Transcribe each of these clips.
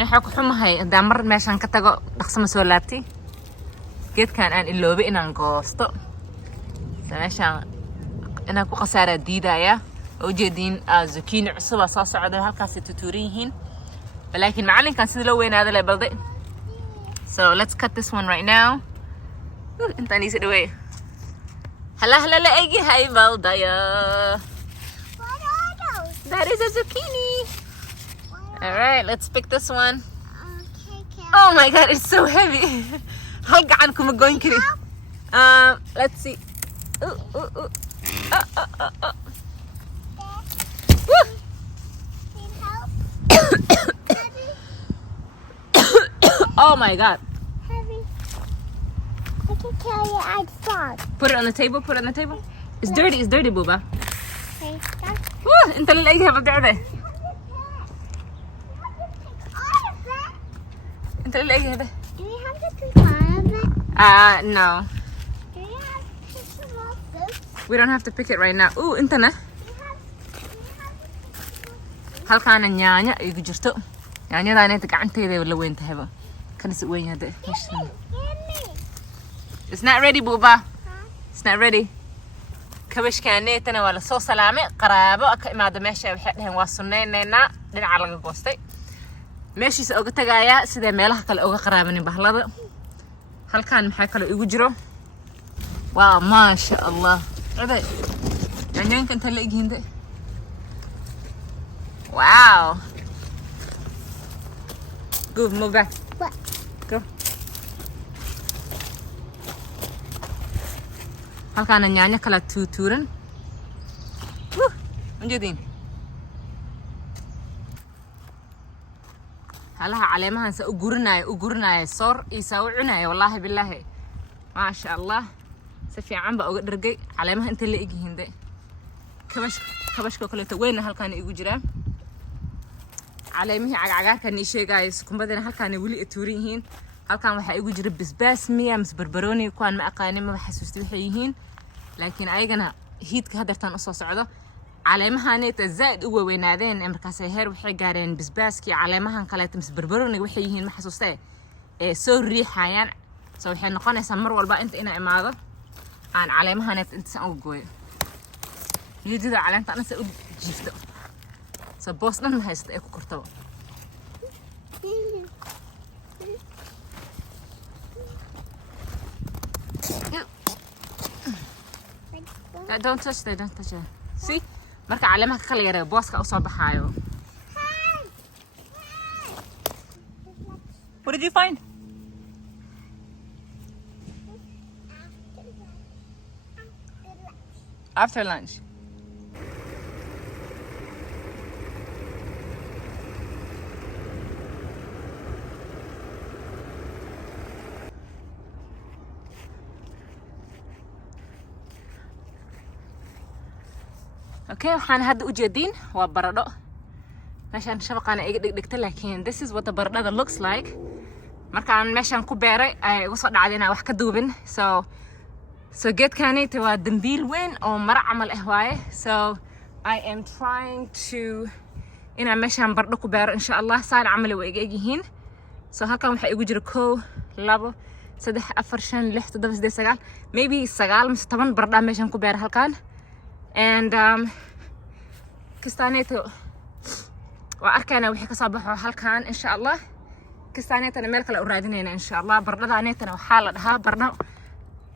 أنا حكوا حمى هاي دامر ماشان كتاجو دخسم سولابتي جيت كان أن اللوبي إن أنقصته ماشان أنا كو خسارة جديدة يا وجدين زكين عصبة صاصة عدها هالكاسة توريهن ولكن معلن كان سيد لوين هذا اللي بلدي so let's cut this one right now أنت نيسي دوي هلا لا أجي هاي بلدية that is a zucchini alright let's pick this one oh my god it's so heavy هلقى عنكم الجوين كري let's see oh my god I can tell you I'd fall. put it on the table put it on the table it's dirty booba Okay, انت اللي لاقيها بدعبه انت اللي لاقيها ده do we have to pick all of it? no Do we have to pick some more fruits? we don't have to pick it right now انت نه Do we have to halkaana nyaanya ay ku jirto nyaanyada inta gacanteeda wala weyn tahay ba kana si weyn hada Give me. it's not ready booba it's not ready kabashkaanetana wala soo salaamay qaraabo ka imaado meesha waxay dhahan waa sunneenayna dhinaca laga goostay meeshiisa uga tagaya sida meelaha kale uga qaraabanin bahlada halkaan maxay kale igu jiro waa ma sha Allah aday nyaanyanka inta la iginde wow good move back What? go halkaan nyaanya kala tuuran unjedin halaha caleemahan sa u gurinayo soor isa u cunayo wallahi billahi ma sha Allah si fiican ba uga dhargay caleemaha inta la igyihiin de kabashka kale weyn halkaan igu jiraan caleemihii cagcagaarkan ii sheegay kumbadana halkaan wali tuuran yihiin halkaan waxa igu jira basbaas miya mis barbarooni kuwan ma aqaanin ma xasuustay waxay yihiin laakiin ayagana heatka hadartan u soo socdo caleemahaneeta zaad u weynaadeen markaas ay heer waxay gaareen basbaaskii caleemahan kale mis barbarooni waxay yihiin ma xasuustay ee soo riixayaan soo waxay noqonaysaa mar walba inta ina imaado aan caleemahaneeta inta saan uga gooyo niyadida caleenta anase u jiifto so boos dhan haysta ay ku korto don't touch that don't touch that see marka caleemaha kala yaray booska u soo baxaayo what did you find after lunch okay waxaan hadda u jeedin waa baradho meeshan shabaqana iga dhigtay laakiin this is what the baradhada looks like markaan meeshan ku beeray ay ugu soo dhacday inaan wax ka duubin so geedkanita waa dambiil weyn oo mara camal ah waaye so I am trying to inaan meeshan baradho ku beero insha Allah saan camal way iga yihiin so halkan waxa igu jira 1 2 3 4 5 6 7 8 9 maybe 9 mise 10 baradho meeshan ku beero halkan and kistaneeto waa arkayna wixii ka soo baxo halkan insha Allah kistaneetana meel kale u raadinayna insha Allah baradhadaneetana waxa la dhahaa baradho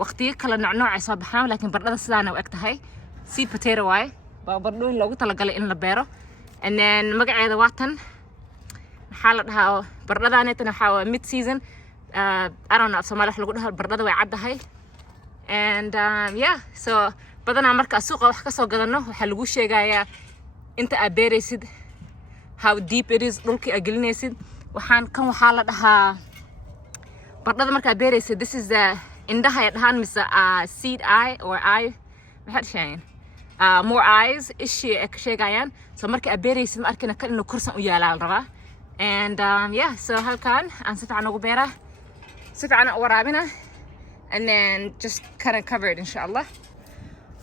waqtiyo kala nooc ay soo baxaan laakiin baradhada sidaana u eg tahay seed potato way waa baradhooyin loogu talagalay in la beero and then magaceeda waa tan waxa la dhahaa baradhadaneetana waxa waa mid season I don't know Soomaali wax lagu dhaho baradhada way caddahay and yeah so badanaa marka suuqa wax ka soo gadano waxa lagu sheegayaa inta aad beeraysid how deep it is dhulkii aad gelinaysid waxaan kan waxaa la dhahaa baradhada marka aad beeraysid this is the indhaha ay dhahaan mise seed eye or eye maxaad sheegayaan more eyes ishii ay ka sheegayaan so marka aad beeraysid ma arkina kan inuu korsan u yaalaa la rabaa and yeah so halkan aan si fiican ugu beeraa si fiican u waraabina and then just kind of covered insha Allah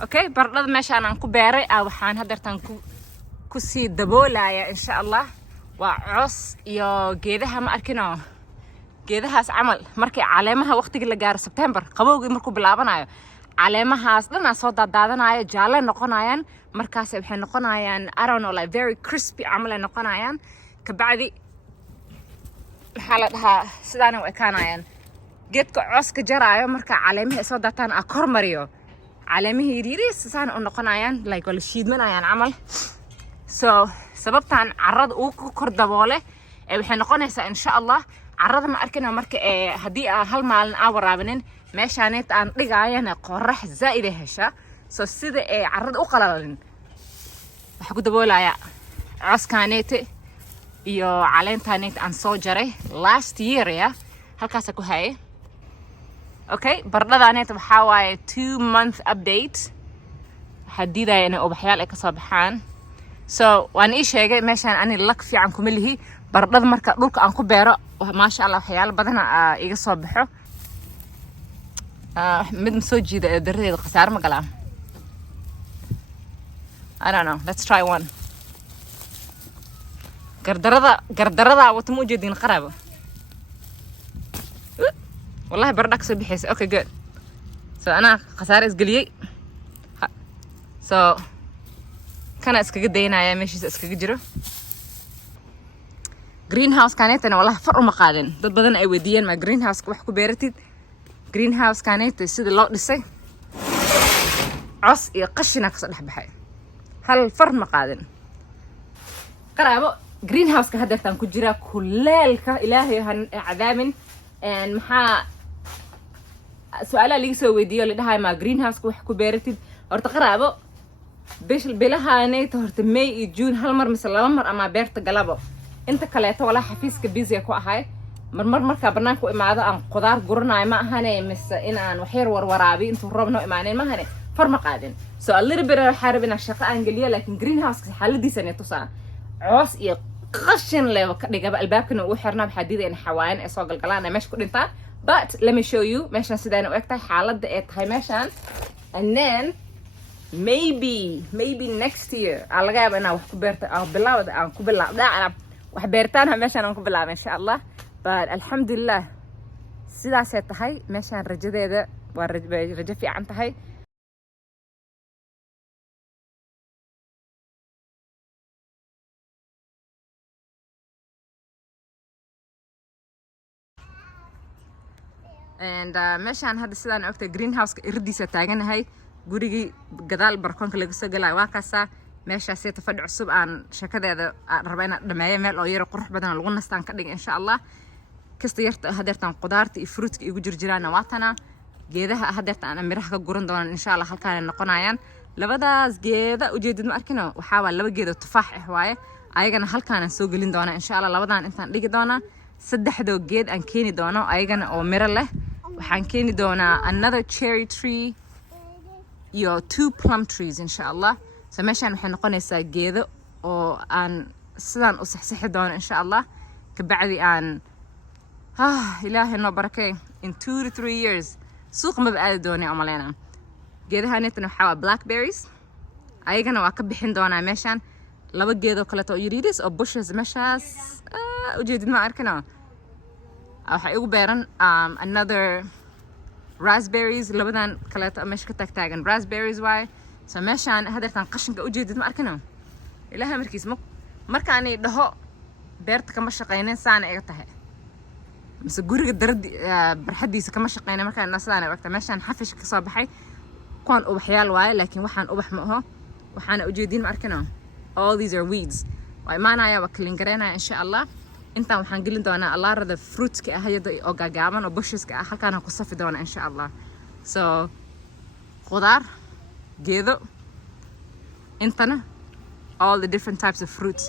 okay baradhada meeshaan aan ku beeray waxaan hadartan ku sii daboolaya insha Allah وعص يا جيدها ما أركنه جيدها عمل مركي علامها وقت اللي جار سبتمبر قبوق مركو بلابنايو علامها أصلاً صوت دادنايو جالة نقنايان مركز بحين نقنايان I don't know like very crispy عمل نقنايان كبعدي حالتها سدانة وإكانايان جيتك عصك جرايو مركا علامها صوت داتان أكور مريو علامه يريري سدانة نقنايان like ولا شيد منايان عمل so sababtaan carrada uu ku kor daboole waxay noqonaysaa insha Allah carrada ma arkina marka hadii aan hal maalin aan waraabinin meeshaaneed aan dhigaayana qorrax zaid ah hesha so sida carrada u qalalin waxa ku daboolaya cooskaaneete iyo caleentaaneet aan soo jaray last year ya halkaas ku hayay okay bardadaaneet waxa waaye 2 month update hadidayna ubaxyaal ay ka soo baxaan so waan ii sheegay meeshaan ani lak fiican kuma lihi bardada marka dhulka aan ku beero ma sha Allah waxyaalo badan iga soo baxo mid soo jiida daradeeda qasaar ma galaan I don't know let's try one gardarada wata mu jeedin qarabo wallahi bardak soo bixaysa okay good so ana qasaar isgaliyay so kana iskaga daynaya meeshiisa iskaga jiro greenhouse kaanetana wallahi far uma qaadin dad badan ay weydiiyeen ma greenhouse wax ku beeratid greenhouse kaaneta sida loo dhisay cos iyo qashina ka soo dhaxbaxay hal far ma qaadin qaraabo greenhouse ka hadeertan ku jira kuleelka ilaahay han cadaamin and maxaa su'aalaha laga soo weydiiyo la dhahay ma greenhouse wax ku beeratid horta qaraabo bilahaanay horta May iyo June hal mar mise laba mar ama beerta galabo inta kale wala xafiiska busy ku ahay marka banaanka u imaado aan qudaar guranaay ma ahane mise in aan wax yar warwaraabi intuu roobno imaaneen ma ahane far ma qaadin so a little bit xaribina shaqo aan galiyo laakiin greenhouse xaaladiisa ne tusaa coos iyo qashin leeyo ka dhigaba albaabkana uu xirnaa xadiida in xawaayan ay soo galgalaan meesha ku dhintaan but let me show you meeshan sidaan u egtahay xaaladda ee tahay meeshan and then maybe next year laga yaabaa inaan wax ku beerto aan ku bilaabda wax beertaan meeshaan aan ku bilaabay insha Allah but alxamdulillah sidaas ay tahay meeshaan rajadeeda waa rajo fiican tahay and meeshaan hadda sidaan ogtay greenhouse ka irdiisa taaganahay gurigi gadaal barkoonka laga soo galay waa kaasa meeshaas ee fadhi cusub aan shakadeeda rabaa inaan dhameeyo meel oo yar qurux badan lagu nastaan ka dhig insha Allah kasta yarta hadeertan qudaarta iyo fruitka igu jirjiraan waatana geedaha hadeertan aan miraha ka guran doonaan insha Allah halkaan noqonayaan labadaas geeda ujeedid ma arkino waxa waa laba geedo tufaax ah waaye ayagana halkaan soo gelin doona insha Allah labadan intaan dhigi doona saddexdo geed aan keeni doono ayagana oo miro leh waxaan keeni doonaa another cherry tree iyo 2 plum trees insha Allah so meeshaan waxay noqonaysaa geedo oo aan sidaan u saxsaxi doono insha Allah ka bacdi aan ilaahay noo barakay in 2 to 3 years suuq ma aadi doonay amaleena geedahanetana waxa waa blackberries ayagana waa ka bixin doonaa meeshaan laba geedo kale oo yiriis oo bushes meeshaas ujeedid ma arkana waxa igu beeran another raspberries labadan kale meesha ka tagtaagan raspberries way so meeshaan hadeertan qashinka ujeedid ma arkana ilaahay markiis markaan dhaho beerta kama shaqeyneen saan ay tahay mise guriga daradi barxadiisa kama shaqeyneen markaan sidaan ay waqti meeshaan xafish ka soo baxay kuwan ubaxyaal waaye laakiin waxaan ubax ma aho waxaana ujeedin ma arkana all these are weeds way maanaya waa clean gareynaa insha Allah intaan waxaan gelin doonaa alaarada fruitska ah iyada oo gaagaaban oo busheska ah halkaan ku safi doona insha Allah so qudaar geedo intana all the different types of fruits